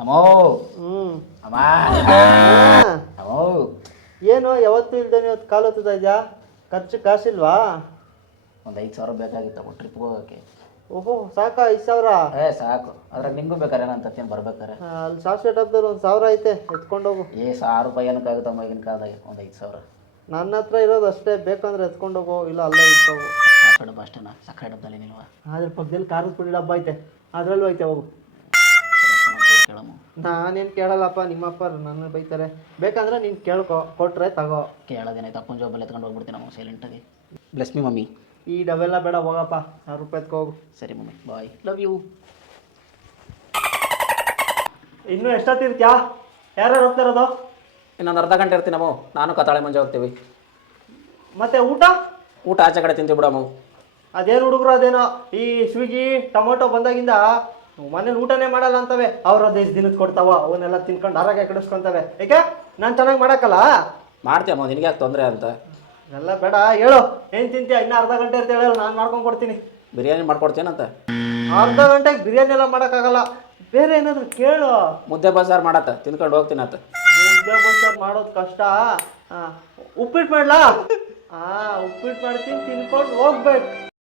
ಅಮ್ಮೋ ಹ್ಞೂ ಅಮ್ಮ ಹಾಂ ಅಮ್ಮೋ ಏನು ಯಾವತ್ತೂ ಇಲ್ದೇ ಇವತ್ತು ಕಾಲು ಹೊತ್ತದ ಇದೆಯಾ ಖರ್ಚು ಕಾಸಿಲ್ವಾ? ಒಂದು 5,000 ಬೇಕಾಗಿತ್ತು ಟ್ರಿಪ್ಗೆ ಹೋಗೋಕ್ಕೆ. ಓಹೋ ಸಾಕಾ 5,000? ಸಾಕು. ಅದ್ರಾಗ ನಿಂಗೂ ಬೇಕಾರೆ ನಾನು ತರ್ತೀನಿ ಬರ್ಬೇಕಾರೆ. ಅಲ್ಲಿ ಸಾಕ್ಷಿ ಡಬ್ಬದಲ್ಲಿ 1,000 ಐತೆ ಎತ್ಕೊಂಡೋಗು. 1,000 ಏನಕ್ಕಾಗುತ್ತಮ್ಮ ಈಗಿನ ಕಾಲದಾಗ ಒಂದು 5,000. ನನ್ನ ಹತ್ರ ಇರೋದು ಅಷ್ಟೇ, ಬೇಕಂದ್ರೆ ಎತ್ಕೊಂಡೋಗು, ಇಲ್ಲ ಅಲ್ಲೇ ಇಟ್ಕೋಗು. ಸಕ್ಕರೆ ಡಬ್ಬ ಅಷ್ಟೇನಾ? ಸಕ್ಕರೆ ಡಬ್ಬದಲ್ಲಿ ನಿಲ್ವಾ? ಅದ್ರ ಪಕ್ಕದಲ್ಲಿ ಖಾರದ ಪುಡಿ ಡಬ್ಬ ಐತೆ, ಅದರಲ್ಲೂ ಐತೆ ಹೋಗು. ಕೇಳಮ್ಮ. ನಾನೇನು ಕೇಳಲ್ಲಪ್ಪ, ನಿಮ್ಮಪ್ಪ ನನ್ನ ಬೈತಾರೆ. ಬೇಕಂದ್ರೆ ನೀನು ಕೇಳ್ಕೊ, ಕೊಟ್ರೆ ತಗೋ. ಕೇಳೋದೇನಾಯ್ತು, ಅಪ್ಪನ ಜಾಬಲ್ಲಿ ಎತ್ಕೊಂಡು ಹೋಗ್ಬಿಡ್ತೀನಿ ನಾವು ಸೈಲೆಂಟಾಗಿ. Bless me mummy. ಈ ಡಬ್ಬೆಲ್ಲ ಬೇಡ, ಹೋಗಪ್ಪ, 1,000 ರೂಪಾಯಿ ಎತ್ಕೋಗು. ಸರಿ ಮಮ್ಮಿ, ಬಾಯ್, ಲವ್ ಯು. ಇನ್ನೂ ಎಷ್ಟೊತ್ತಿರ್ತ್ಯಾ? ಯಾರ್ಯಾರು ಹೋಗ್ತಿರೋದು? ಇನ್ನೊಂದು ಅರ್ಧ ಗಂಟೆ ಇರ್ತೀನಿ ನಾವು, ನಾನು ಕತಾಳೆ ಮುಂಜೆ ಹೋಗ್ತೀವಿ. ಮತ್ತೆ ಊಟ ಆಚೆ ಕಡೆ ತಿಂತೀವಿ ಬಿಡಮ್ಮ. ಅದೇನು ಹುಡುಗರು, ಅದೇನೋ ಈ ಸ್ವಿಗ್ಗಿ ಟೊಮೊಟೊ ಬಂದಾಗಿಂದ ಮನೇಲಿ ಊಟನೇ ಮಾಡಲ್ಲ ಅಂತವೆ. ಅವ್ರು 15 ದಿನಕ್ಕೆ ಕೊಡ್ತಾವ, ಅವನ್ನೆಲ್ಲ ತಿನ್ಕೊಂಡು ಆರೋಗ್ಯ ಕೆಡಿಸ್ಕೊಂತವೆ. ಏಕೆ ನಾನು ಚೆನ್ನಾಗಿ ಮಾಡಕ್ಕಲ್ಲ? ಮಾಡ್ತೀಯಮ್ಮ, ನಿನಗೆ ಯಾಕೆ ತೊಂದರೆ ಅಂತ? ಎಲ್ಲ ಬೇಡ, ಹೇಳು ಏನು ತಿಂತೀಯ? ಇನ್ನೂ ಅರ್ಧ ಗಂಟೆ ಇರ್ತ ಹೇಳು, ನಾನು ಮಾಡ್ಕೊಂಡು ಕೊಡ್ತೀನಿ. ಬಿರಿಯಾನಿ ಮಾಡ್ಕೊಡ್ತೀನಂತ. ಅರ್ಧ ಗಂಟೆಗೆ ಬಿರಿಯಾನಿ ಎಲ್ಲ ಮಾಡೋಕ್ಕಾಗಲ್ಲ, ಬೇರೆ ಏನಾದರೂ ಕೇಳು. ಮುದ್ದೆ ಬಜಾರ್ ಮಾಡತ್ತ, ತಿನ್ಕೊಂಡು ಹೋಗ್ತೀನಿ ಅಂತ. ಮುದ್ದೆ ಬಸ್ಸಾರು ಮಾಡೋದು ಕಷ್ಟ. ಉಪ್ಪಿಟ್ಟು ಮಾಡ್ಲಾ? ಉಪ್ಪಿಟ್ಟು ಮಾಡ್ತೀನಿ, ತಿನ್ಕೊಂಡು ಹೋಗ್ಬೇಕು.